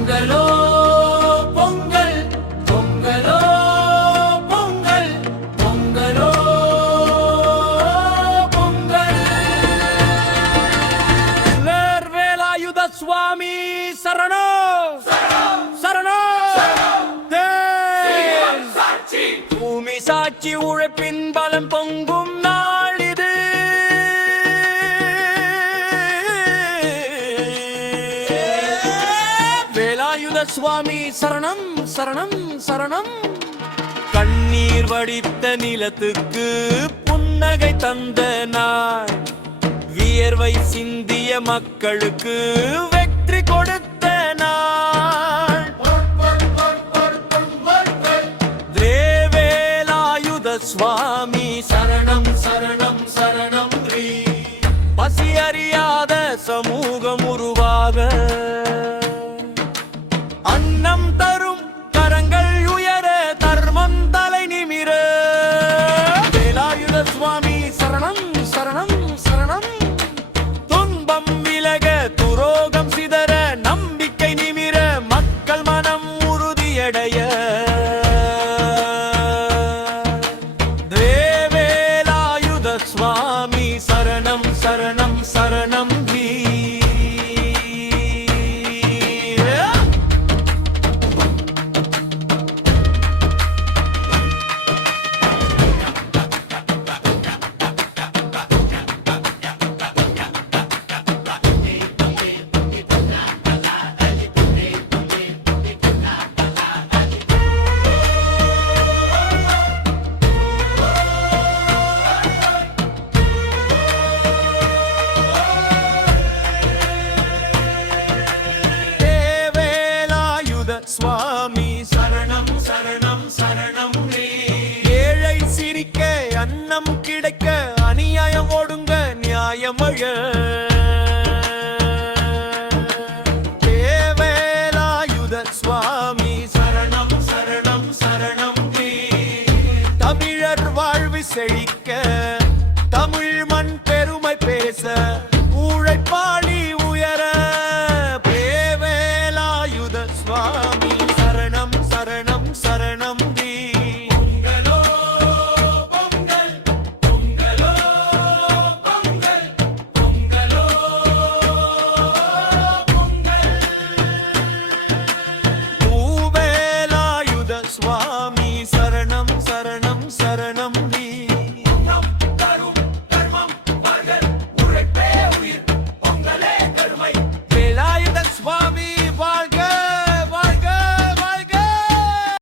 பொங்கலோ பொங்கல் பொங்கலோ பொங்கல் பொங்கலோ பொங்கல். வேலாயுத சுவாமி சரணோ சரணோ. பூமி சாட்சி உழைப்பின் பலம் பொங்கும் நாள் இது. வேலாயுத சுவாமி சரணம் சரணம் சரணம். கண்ணீர் வடித்த நிலத்துக்கு புன்னகை தந்த நாள், வியர்வை சிந்திய மக்களுக்கு வெற்றி கொடுத்த நாள். வேலாயுத சுவாமி